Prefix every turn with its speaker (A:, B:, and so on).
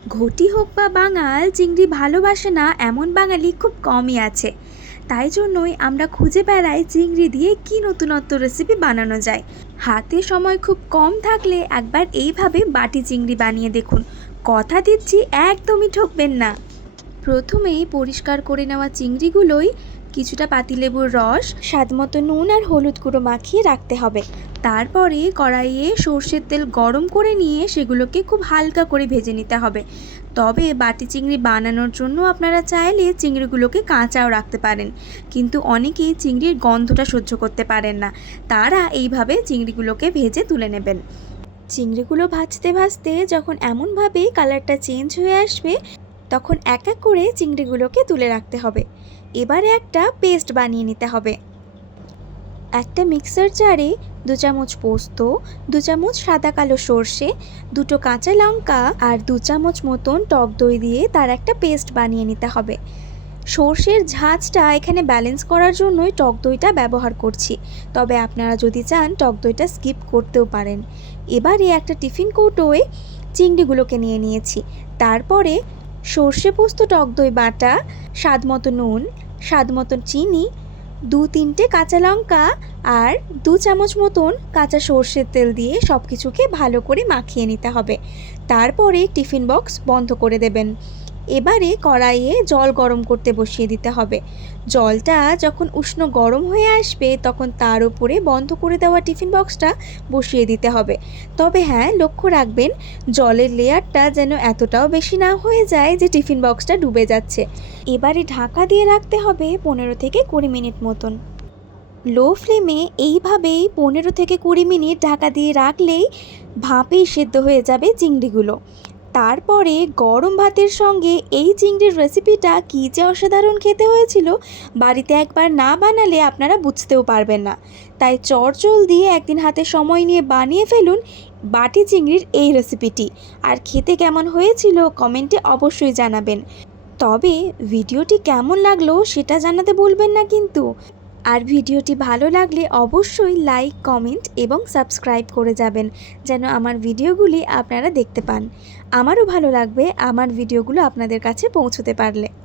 A: ঘটি হোক বা বাঙাল, চিংড়ি ভালোবাসে না, এমন বাঙালি খুব কমই আছে। তাই জন্যই আমরা খুঁজে বেড়াই চিংড়ি দিয়ে কী নতুনত্ব রেসিপি বানানো যায়। হাতে সময় খুব কম থাকলে একবার এইভাবে বাটি চিংড়ি বানিয়ে দেখুন। কথা দিচ্ছি, একদমই ঠকবেন না। প্রথমেই পরিষ্কার করে নেওয়া চিংড়িগুলোই কিছুটা পাতিলেবুর রস, স্বাদমতো নুন আর হলুদ গুঁড়ো মাখিয়ে রাখতে হবে। তারপরে কড়াইয়ে সর্ষের তেল গরম করে নিয়ে সেগুলোকে খুব হালকা করে ভেজে নিতে হবে। তবে বাটি চিংড়ি বানানোর জন্য আপনারা চাইলে চিংড়িগুলোকে কাঁচাও রাখতে পারেন। কিন্তু অনেকেই চিংড়ির গন্ধটা সহ্য করতে পারেন না। তারা এইভাবে চিংড়িগুলোকে ভেজে তুলে নেবেন। চিংড়িগুলো ভাজতে ভাজতে যখন এমনভাবে কালারটা চেঞ্জ হয়ে আসবে তখন এক এক করে চিংড়িগুলোকে তুলে রাখতে হবে। এবারে একটা পেস্ট বানিয়ে নিতে হবে। একটা মিক্সার জারে দু চামচ পোস্ত, দু চামচ সাদা কালো সর্ষে, দুটো কাঁচা লঙ্কা আর দু চামচ মতন টক দই দিয়ে তার একটা পেস্ট বানিয়ে নিতে হবে। সর্ষের ঝাঁঝটা এখানে ব্যালেন্স করার জন্যই টক দইটা ব্যবহার করছি। তবে আপনারা যদি চান, টক দইটা স্কিপ করতেও পারেন। এবারে একটা টিফিন কৌটোয় চিংড়িগুলোকে নিয়ে নিয়েছি। তারপরে সর্ষে পোস্ত, টক দই বাটা, স্বাদ মতো নুন, স্বাদ মতো চিনি, দু তিনটে কাঁচা লঙ্কা আর দু চামচ মতন কাঁচা সর্ষের তেল দিয়ে সব কিছুকে ভালো করে মাখিয়ে নিতে হবে। তারপরে টিফিন বক্স বন্ধ করে দেবেন। এবারে কড়াইয়ে জল গরম করতে বসিয়ে দিতে হবে। জলটা যখন উষ্ণ গরম হয়ে আসবে, তখন তার উপরে বন্ধ করে দেওয়া টিফিন বক্সটা বসিয়ে দিতে হবে। তবে হ্যাঁ লক্ষ্য রাখবেন, জলের লেয়ারটা যেন এতটাও বেশি না হয়ে যায় যে টিফিন বক্সটা ডুবে যাচ্ছে। এবারে ঢাকা দিয়ে রাখতে হবে পনেরো থেকে কুড়ি মিনিট মতন। লো ফ্লেমে এইভাবেই পনেরো থেকে কুড়ি মিনিট ঢাকা দিয়ে রাখলেই ভাপেই সেদ্ধ হয়ে যাবে চিংড়িগুলো। তারপরে গরম ভাতের সঙ্গে এই চিংড়ির রেসিপিটা কী যে অসাধারণ খেতে হয়েছিল, বাড়িতে একবার না বানালে আপনারা বুঝতেও পারবেন না। তাই চটজল দিয়ে একদিন হাতে সময় নিয়ে বানিয়ে ফেলুন বাটি চিংড়ির এই রেসিপিটি আর খেতে কেমন হয়েছিল কমেন্টে অবশ্যই জানাবেন। তবে ভিডিওটি কেমন লাগল সেটা জানাতে বলবেন না কিন্তু। আর ভিডিওটি ভালো লাগলে অবশ্যই লাইক, কমেন্ট এবং সাবস্ক্রাইব করে যাবেন, যেন আমার ভিডিওগুলি আপনারা দেখতে পান। আমারও ভালো লাগবে আমার ভিডিওগুলো আপনাদের কাছে পৌঁছতে পারলে।